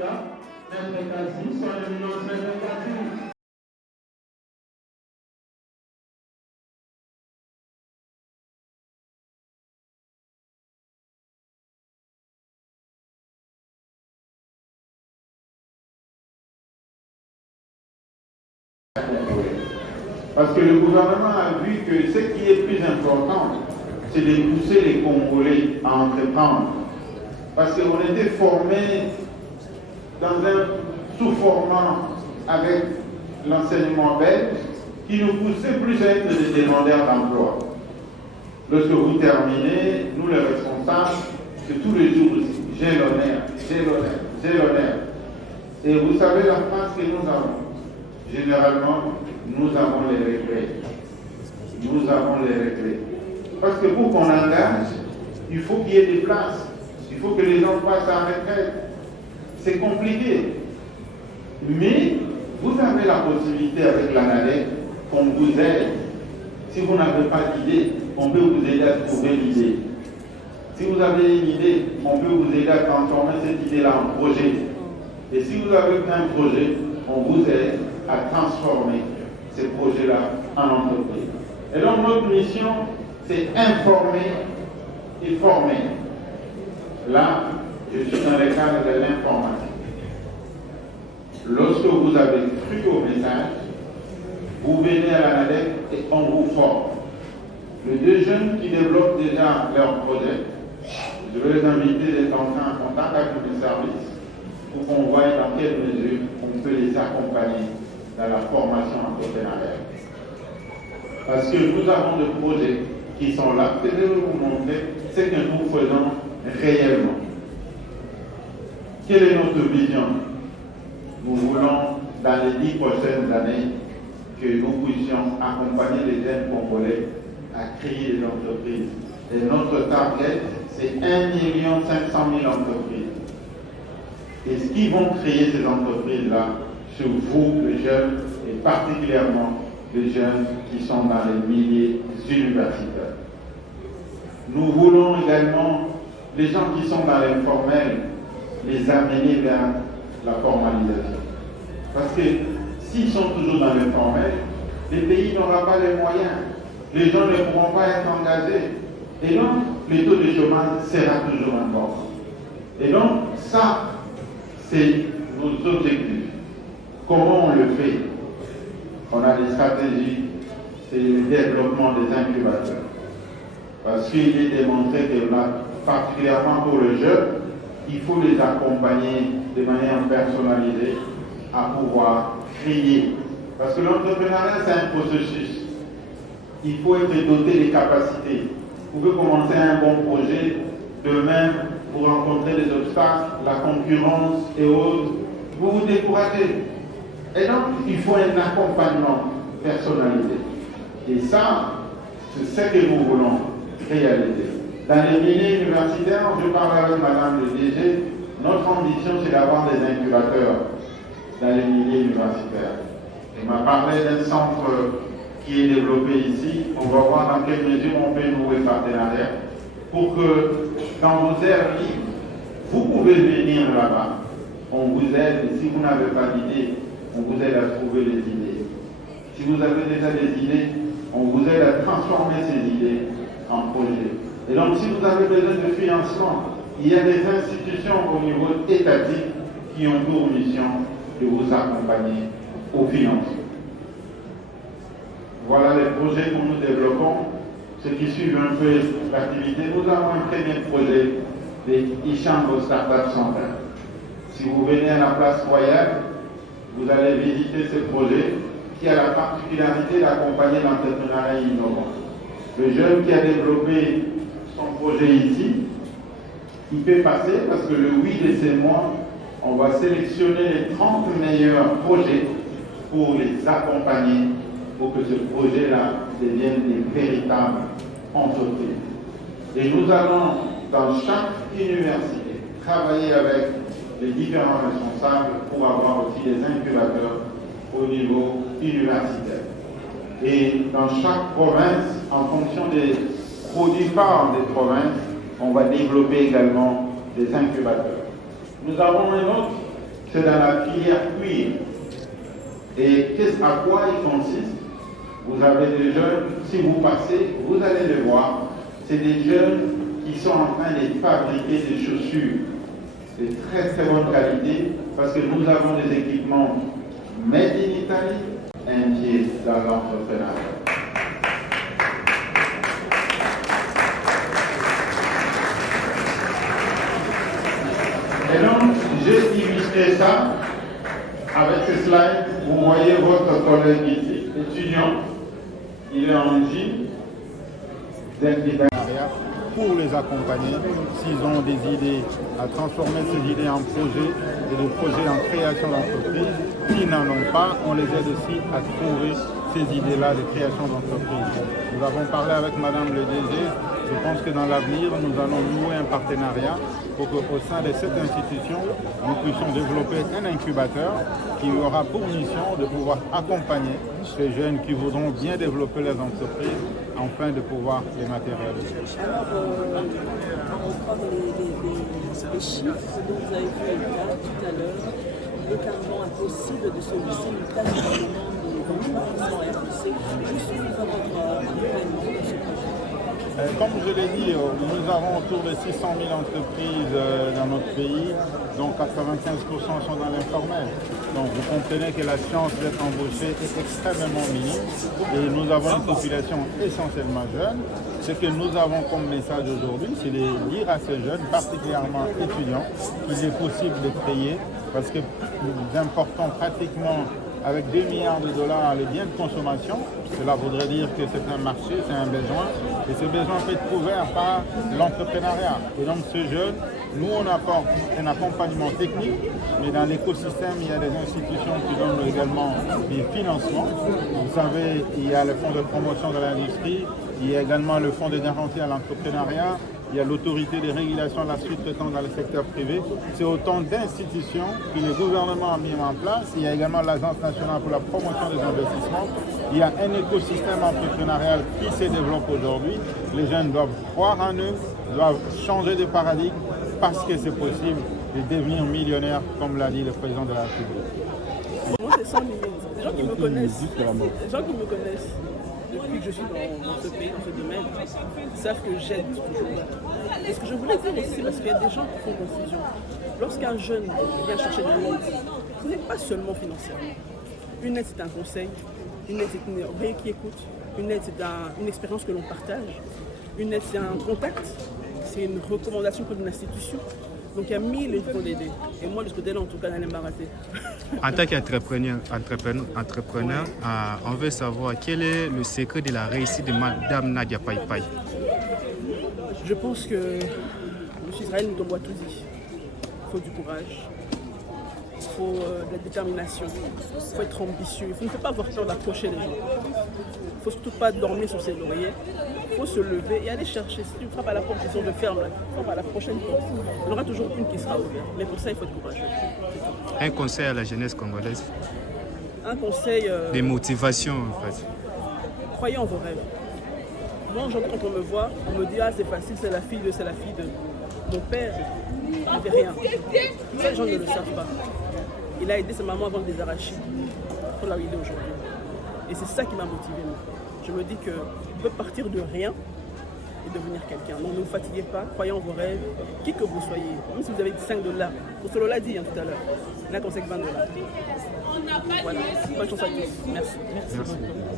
candidat, Maître Kazi, son éminence Maître Kazi. Parce que le gouvernement a vu que ce qui est plus important, c'est de pousser les Congolais à entreprendre. Parce qu'on était formés dans un sous-format avec l'enseignement belge qui nous poussait plus à être des demandeurs d'emploi. Lorsque vous terminez, nous les responsables, c'est tous les jours, j'ai l'honneur, j'ai l'honneur, j'ai l'honneur. Et vous savez la phrase que nous avons. Généralement, nous avons les regrets. Nous avons les regrets. Parce que pour qu'on engage, il faut qu'il y ait des places. Il faut que les gens passent en retraite. C'est compliqué. Mais vous avez la possibilité avec l'ANADEC qu'on vous aide. Si vous n'avez pas d'idée, on peut vous aider à trouver l'idée. Si vous avez une idée, on peut vous aider à transformer cette idée-là en projet. Et si vous avez un projet, on vous aide à transformer ces projets-là en entreprise. Et donc notre mission, c'est informer et former. Là, je suis dans le cadre de l'information. Lorsque vous avez cru au message, vous venez à l'ANADEC et on vous forme. Les deux jeunes qui développent déjà leur projet, je vais les inviter d'être entrés en contact avec le service pour qu'on voie dans quelle mesure on peut les accompagner dans la formation entrepreneuriale. Parce que nous avons des projets qui sont là, je vais vous montrer ce que nous faisons réellement. Quelle est notre vision? Nous voulons, dans les 10 prochaines années, que nous puissions accompagner les jeunes Congolais à créer des entreprises. Et notre target, c'est 1 500 000 entreprises. Et ce qui vont créer ces entreprises-là, c'est vous, les jeunes, et particulièrement les jeunes qui sont dans les milieux universitaires. Nous voulons également les gens qui sont dans l'informel, les amener vers la formalisation. Parce que s'ils sont toujours dans l'informel, les pays n'auront pas les moyens, les gens ne pourront pas être engagés. Et donc, le taux de chômage sera toujours important. Et donc, ça, c'est nos objectifs. Comment on le fait? On a des stratégies, c'est le développement des incubateurs. Parce qu'il est démontré que là, particulièrement pour les jeunes, il faut les accompagner de manière personnalisée à pouvoir créer. Parce que l'entrepreneuriat, c'est un processus. Il faut être doté des capacités. Vous pouvez commencer un bon projet, demain, vous rencontrez des obstacles, la concurrence et autres, vous vous découragez. Et donc, il faut un accompagnement personnalisé. Et ça, c'est ce que nous voulons réaliser. Dans les milieux universitaires, je parle avec Madame le DG, notre ambition, c'est d'avoir des incubateurs dans les milieux universitaires. Elle m'a parlé d'un centre qui est développé ici. On va voir dans quelle mesure on peut nouer partenariat pour que dans vos heures libres, vous pouvez venir là-bas. On vous aide, et si vous n'avez pas d'idées, on vous aide à trouver les idées. Si vous avez déjà des idées, on vous aide à transformer ces idées en projets. Et donc, si vous avez besoin de financement, il y a des institutions au niveau étatique qui ont pour mission de vous accompagner au financement. Voilà les projets que nous développons. Ceux qui suivent un peu l'activité, nous avons un premier projet des Ichango Startup Center. Si vous venez à la place Royale, vous allez visiter ce projet qui a la particularité d'accompagner l'entrepreneuriat innovant. Le jeune qui a développé son projet ici, il peut passer parce que le 8 de ce mois, on va sélectionner les 30 meilleurs projets pour les accompagner pour que ce projet-là devienne des véritables entreprises. Et nous allons, dans chaque université, travailler avec les différents responsables pour avoir aussi des incubateurs au niveau universitaire. Et dans chaque province, en fonction des produits phares des provinces, on va développer également des incubateurs. Nous avons un autre c'est dans la filière cuir. Et à quoi il consiste? Vous avez des jeunes, si vous passez, vous allez les voir, c'est des jeunes qui sont en train de fabriquer des chaussures de très très bonne qualité, parce que nous avons des équipements made in Italy, un pied dans l'entrepreneuriat. Et donc, j'ai illustré ça avec ces slides. Vous voyez votre collègue ici, étudiant, il est en jean, pour les accompagner s'ils ont des idées à transformer ces idées en projets et des projets en création d'entreprise. S'ils n'en ont pas, on les aide aussi à trouver ces idées-là de création d'entreprise. Nous avons parlé avec Madame le DG. Je pense que dans l'avenir, nous allons nouer un partenariat pour qu'au sein de cette institution, nous puissions développer un incubateur qui aura pour mission de pouvoir accompagner ces jeunes qui voudront bien développer les entreprises afin de pouvoir les matérialiser. Alors, on prend les chiffres dont vous avez vu là tout à l'heure. Il est carrément impossible de se laisser une place dans le monde des emploi qui sont RPC. Juste pour votre accompagnement de ce projet. Comme je l'ai dit, nous avons autour de 600 000 entreprises dans notre pays, dont 95% sont dans l'informel. Donc vous comprenez que la chance d'être embauché est extrêmement minime et nous avons une population essentiellement jeune. Ce que nous avons comme message aujourd'hui, c'est de dire à ces jeunes, particulièrement étudiants, qu'il est possible de créer parce que nous importons pratiquement avec 2 milliards de dollars les biens de consommation. Cela voudrait dire que c'est un marché, c'est un besoin. Et ce besoin peut être couvert par l'entrepreneuriat. Et donc ce jeune, nous on apporte un accompagnement technique, mais dans l'écosystème, il y a des institutions qui donnent également des financements. Vous savez, il y a le fonds de promotion de l'industrie, il y a également le fonds de garantie à l'entrepreneuriat, il y a l'autorité de régulation de la sous-traitance dans le secteur privé. C'est autant d'institutions que le gouvernement a mis en place. Il y a également l'Agence nationale pour la promotion des investissements. Il y a un écosystème entrepreneurial qui se développe aujourd'hui. Les jeunes doivent croire en eux, doivent changer de paradigme parce que c'est possible de devenir millionnaire, comme l'a dit le président de la République. Moi, c'est 100 millions. Des gens qui me connaissent. Des gens qui me connaissent. Depuis que je suis dans ce pays, dans ce domaine, savent que j'aide toujours. Et ce que je voulais dire aussi, c'est parce qu'il y a des gens qui font confusion. Lorsqu'un jeune vient chercher de l'aide, ce n'est pas seulement financièrement. Une aide, c'est un conseil. Une aide, c'est une oreille qui écoute. Une aide, c'est une expérience que l'on partage. Une aide, c'est un contact. C'est une recommandation pour une institution. Donc il y a 1000 qui vont l'aider. Et moi, de ce côté-là, en tout cas, n'allais pas rater. En tant qu'entrepreneur, on veut savoir quel est le secret de la réussite de Madame Nadia Paipai. Je pense que M. Israël nous doit tout dit. Il faut du courage, il faut de la détermination, il faut être ambitieux. Il ne faut pas avoir peur d'approcher les gens. Il ne faut surtout pas dormir sur ses lauriers. Il faut se lever et aller chercher. Si tu frappes à la porte, ils sont de ferme, frappe à la prochaine porte. Il y en aura toujours une qui sera ouverte. Mais pour ça, il faut être courageux. Un conseil à la jeunesse congolaise. Un conseil... Des motivations, en fait. Croyez en vos rêves. Moi, aujourd'hui, quand on me voit, on me dit « Ah, c'est facile, c'est la fille de... » Mon père n'avait rien. Ça, les gens ne le savent pas. Il a aidé sa maman à vendre des arachides pour là où il est aujourd'hui. Et c'est ça qui m'a motivé. Je me dis qu'on peut partir de rien et devenir quelqu'un. Donc ne vous fatiguez pas, croyez en vos rêves, qui que vous soyez. Même si vous avez 5 $, pour cela l'a dit tout à l'heure, là qu'on sait que 20 $. Voilà, bonne chance à tous. Merci.